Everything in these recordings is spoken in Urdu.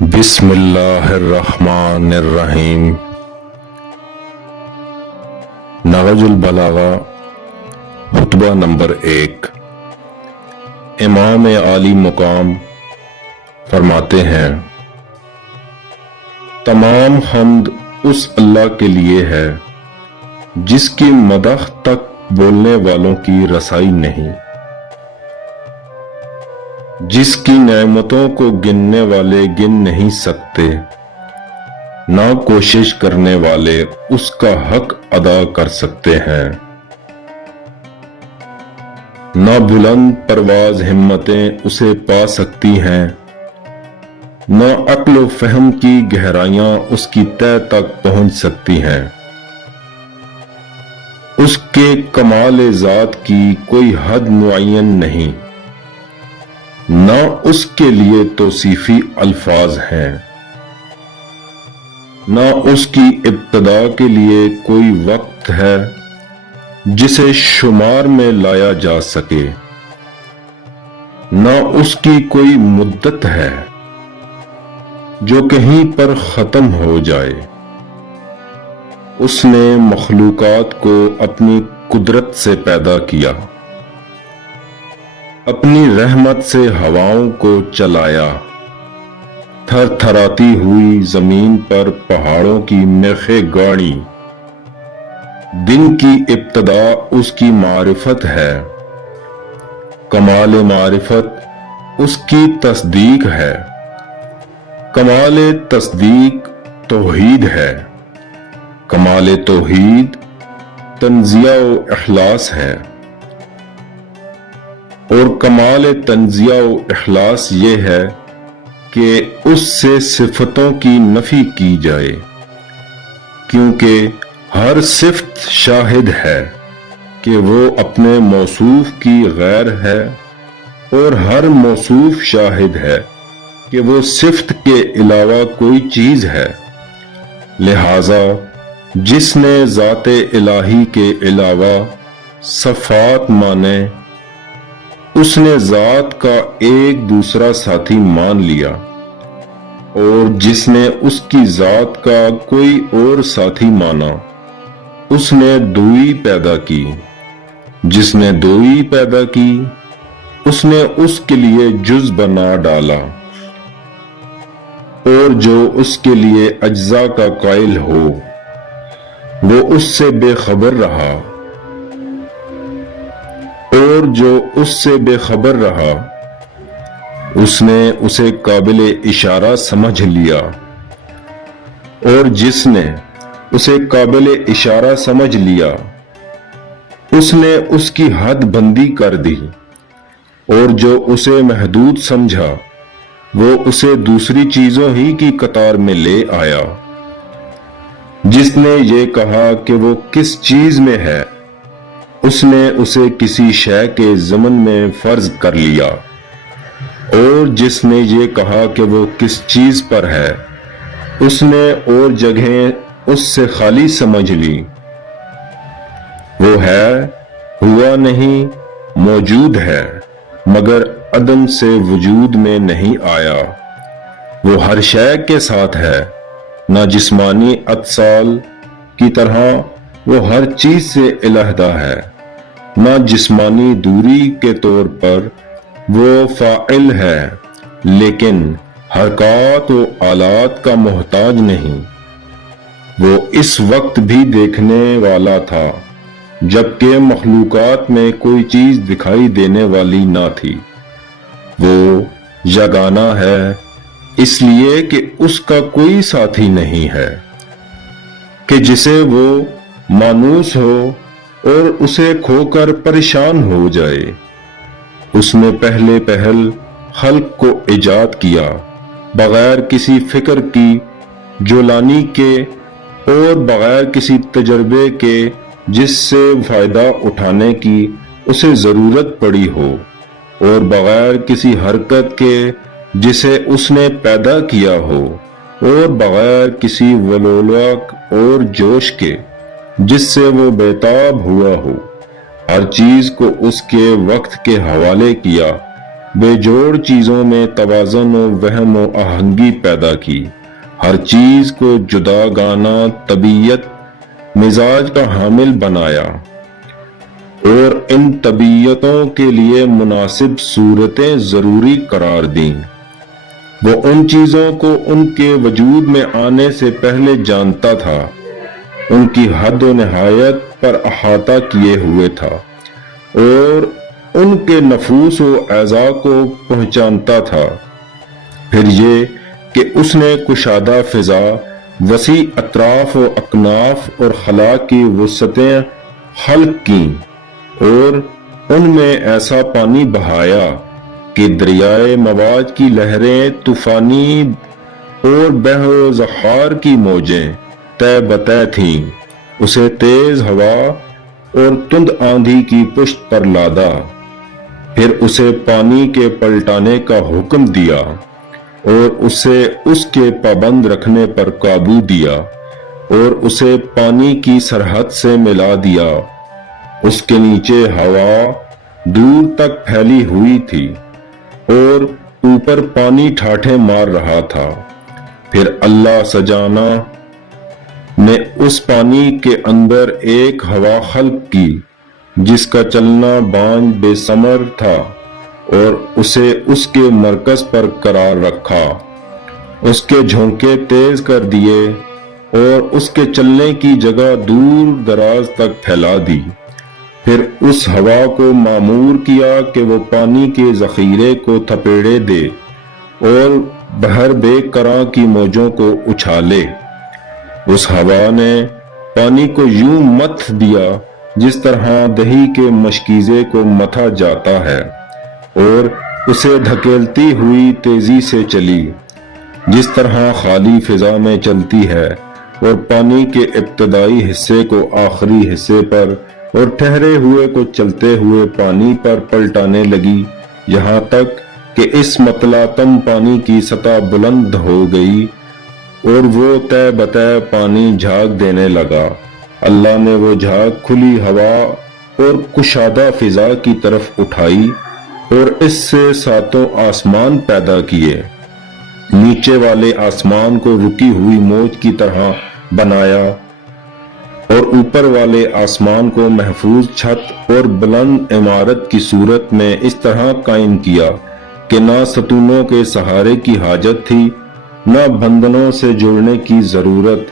بسم اللہ الرحمن الرحیم۔ نہج البلاغہ خطبہ نمبر 1۔ امام عالی مقام فرماتے ہیں، تمام حمد اس اللہ کے لیے ہے جس کی مدح تک بولنے والوں کی رسائی نہیں، جس کی نعمتوں کو گننے والے گن نہیں سکتے، نہ کوشش کرنے والے اس کا حق ادا کر سکتے ہیں، نہ بلند پرواز ہمتیں اسے پا سکتی ہیں، نہ عقل و فہم کی گہرائیاں اس کی تہ تک پہنچ سکتی ہیں۔ اس کے کمال ذات کی کوئی حد معین نہیں، نہ اس کے لیے توصیفی الفاظ ہیں، نہ اس کی ابتدا کے لیے کوئی وقت ہے جسے شمار میں لایا جا سکے، نہ اس کی کوئی مدت ہے جو کہیں پر ختم ہو جائے۔ اس نے مخلوقات کو اپنی قدرت سے پیدا کیا، اپنی رحمت سے ہواؤں کو چلایا، تھر تھراتی ہوئی زمین پر پہاڑوں کی میخیں گاڑی۔ دن کی ابتدا اس کی معرفت ہے، کمال معرفت اس کی تصدیق ہے، کمال تصدیق توحید ہے، کمال توحید تنزیہ و اخلاص ہے، اور کمال تنزیہ و اخلاص یہ ہے کہ اس سے صفتوں کی نفی کی جائے، کیونکہ ہر صفت شاہد ہے کہ وہ اپنے موصوف کی غیر ہے، اور ہر موصوف شاہد ہے کہ وہ صفت کے علاوہ کوئی چیز ہے۔ لہذا جس نے ذات الہی کے علاوہ صفات مانے، اس نے ذات کا ایک دوسرا ساتھی مان لیا، اور جس نے اس کی ذات کا کوئی اور ساتھی مانا، اس نے دوئی پیدا کی۔ جس نے دوئی پیدا کی، اس نے اس کے لیے جز بنا ڈالا، اور جو اس کے لیے اجزا کا قائل ہو، وہ اس سے بے خبر رہا، اور جو اس سے بے خبر رہا، اس نے اسے قابل اشارہ سمجھ لیا، اور جس نے اسے قابل اشارہ سمجھ لیا، اس نے اس کی حد بندی کر دی، اور جو اسے محدود سمجھا، وہ اسے دوسری چیزوں ہی کی قطار میں لے آیا۔ جس نے یہ کہا کہ وہ کس چیز میں ہے، اس نے اسے کسی شے کے ضمن میں فرض کر لیا، اور جس نے یہ کہا کہ وہ کس چیز پر ہے، اس نے اور جگہیں اس سے خالی سمجھ لی۔ وہ ہے، ہوا نہیں، موجود ہے، مگر عدم سے وجود میں نہیں آیا۔ وہ ہر شے کے ساتھ ہے، نہ جسمانی اتصال کی طرح وہ ہر چیز سے علیحدہ ہے، نہ جسمانی دوری کے طور پر وہ فاعل ہے، لیکن حرکات و آلات کا محتاج نہیں۔ وہ اس وقت بھی دیکھنے والا تھا جبکہ مخلوقات میں کوئی چیز دکھائی دینے والی نہ تھی۔ وہ یگانہ ہے، اس لیے کہ اس کا کوئی ساتھی نہیں ہے کہ جسے وہ مانوس ہو اور اسے کھو کر پریشان ہو جائے۔ اس نے پہلے پہل خلق کو ایجاد کیا، بغیر کسی فکر کی جولانی کے، اور بغیر کسی تجربے کے جس سے فائدہ اٹھانے کی اسے ضرورت پڑی ہو، اور بغیر کسی حرکت کے جسے اس نے پیدا کیا ہو، اور بغیر کسی ولولہ اور جوش کے جس سے وہ بیتاب ہوا ہو۔ ہر چیز کو اس کے وقت کے حوالے کیا، بے جوڑ چیزوں میں توازن و وہم و آہنگی پیدا کی، ہر چیز کو جداگانہ طبیعت مزاج کا حامل بنایا اور ان طبیعتوں کے لیے مناسب صورتیں ضروری قرار دیں۔ وہ ان چیزوں کو ان کے وجود میں آنے سے پہلے جانتا تھا، ان کی حد و نہایت پر احاطہ کیے ہوئے تھا اور ان کے نفوس و اعضاء کو پہچانتا تھا۔ پھر یہ کہ اس نے کشادہ فضا، وسیع اطراف و اکناف اور خلا کی وسعتیں خلق کیں اور ان میں ایسا پانی بہایا کہ دریائے مواج کی لہریں طوفانی اور بحر و زخار کی موجیں طے بطے تھیں، اسے تیز ہوا اور تند آندھی کی پشت پر لادا، پھر اسے پانی کے پلٹانے کا حکم دیا اور اسے اس کے پابند رکھنے پر قابو دیا اور اسے پانی کی سرحد سے ملا دیا۔ اس کے نیچے ہوا دور تک پھیلی ہوئی تھی اور اوپر پانی ٹھاٹھیں مار رہا تھا۔ پھر اللہ سجانہ نے اس پانی کے اندر ایک ہوا خلق کی جس کا چلنا بانجھ بے ثمر تھا اور اسے اس کے مرکز پر قرار رکھا، اس کے جھونکے تیز کر دیے اور اس کے چلنے کی جگہ دور دراز تک پھیلا دی۔ پھر اس ہوا کو مامور کیا کہ وہ پانی کے ذخیرے کو تھپیڑے دے اور بحر بے کراں کی موجوں کو اچھالے۔ اس ہوا نے پانی کو یوں متھ دیا جس طرح دہی کے مشکیزے کو متھا جاتا ہے اور اسے دھکیلتی ہوئی تیزی سے چلی، جس طرح خالی فضا میں چلتی ہے اور پانی کے ابتدائی حصے کو آخری حصے پر اور ٹھہرے ہوئے کو چلتے ہوئے پانی پر پلٹانے لگی، یہاں تک کہ اس متلاطم پانی کی سطح بلند ہو گئی اور وہ طے بطے پانی جھاگ دینے لگا۔ اللہ نے وہ جھاگ کھلی ہوا اور کشادہ فضا کی طرف اٹھائی اور اس سے ساتوں آسمان پیدا کیے، نیچے والے آسمان کو رکی ہوئی موج کی طرح بنایا اور اوپر والے آسمان کو محفوظ چھت اور بلند عمارت کی صورت میں اس طرح قائم کیا کہ نہ ستونوں کے سہارے کی حاجت تھی نہ بندھنوں سے جڑنے کی ضرورت۔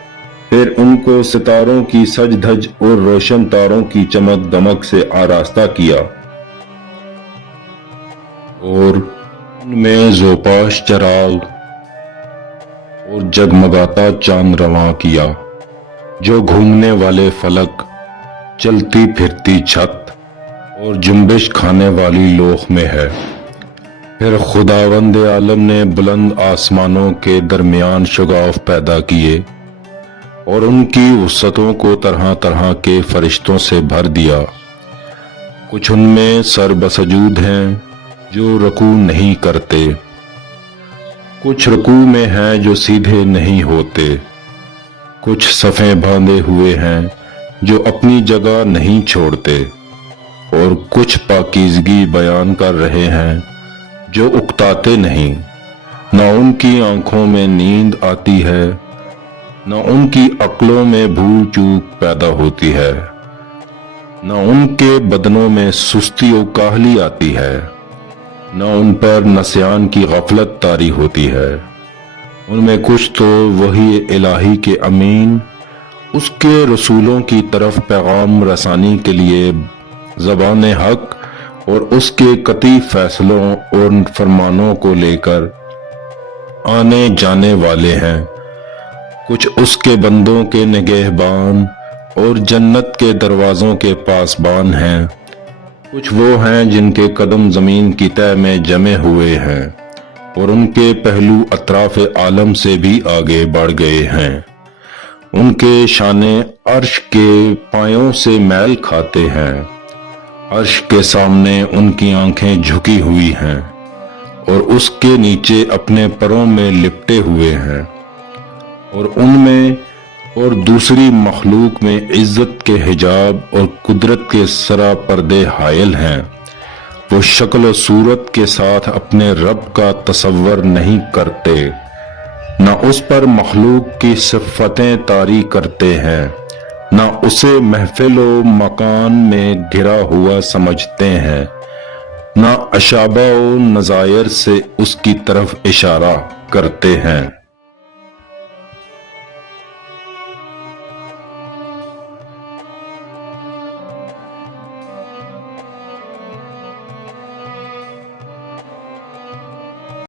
پھر ان کو ستاروں کی سج دھج اور روشن تاروں کی چمک دمک سے آراستہ کیا اور ان میں زوپاش چراغ اور جگمگاتا چاند رواں کیا جو گھومنے والے فلک، چلتی پھرتی چھت اور جنبش کھانے والی لوح میں ہے۔ پھر خداوند عالم نے بلند آسمانوں کے درمیان شگاف پیدا کیے اور ان کی وسعتوں کو طرح طرح کے فرشتوں سے بھر دیا، کچھ ان میں سر بسجود ہیں جو رکوع نہیں کرتے، کچھ رکوع میں ہیں جو سیدھے نہیں ہوتے، کچھ صفیں باندھے ہوئے ہیں جو اپنی جگہ نہیں چھوڑتے، اور کچھ پاکیزگی بیان کر رہے ہیں جو اکتاتے نہیں، نہ ان کی آنکھوں میں نیند آتی ہے نہ ان کی عقلوں میں بھول چوک پیدا ہوتی ہے، نہ ان کے بدنوں میں سستی و کاہلی آتی ہے، نہ ان پر نسیان کی غفلت طاری ہوتی ہے۔ ان میں کچھ تو وحی الہی کے امین، اس کے رسولوں کی طرف پیغام رسانی کے لیے زبان حق اور اس کے قطعی فیصلوں اور فرمانوں کو لے کر آنے جانے والے ہیں، کچھ اس کے بندوں کے نگہبان اور جنت کے دروازوں کے پاسبان ہیں، کچھ وہ ہیں جن کے قدم زمین کی تہہ میں جمے ہوئے ہیں اور ان کے پہلو اطراف عالم سے بھی آگے بڑھ گئے ہیں، ان کے شانے عرش کے پایوں سے میل کھاتے ہیں، عرش کے سامنے ان کی آنکھیں جھکی ہوئی ہیں اور اس کے نیچے اپنے پروں میں لپٹے ہوئے ہیں، اور ان میں اور دوسری مخلوق میں عزت کے حجاب اور قدرت کے سرا پردے حائل ہیں، وہ شکل و صورت کے ساتھ اپنے رب کا تصور نہیں کرتے، نہ اس پر مخلوق کی صفتیں طاری کرتے ہیں، نہ اسے محفل و مکان میں گھرا ہوا سمجھتے ہیں، نہ اشابہ و نظائر سے اس کی طرف اشارہ کرتے ہیں۔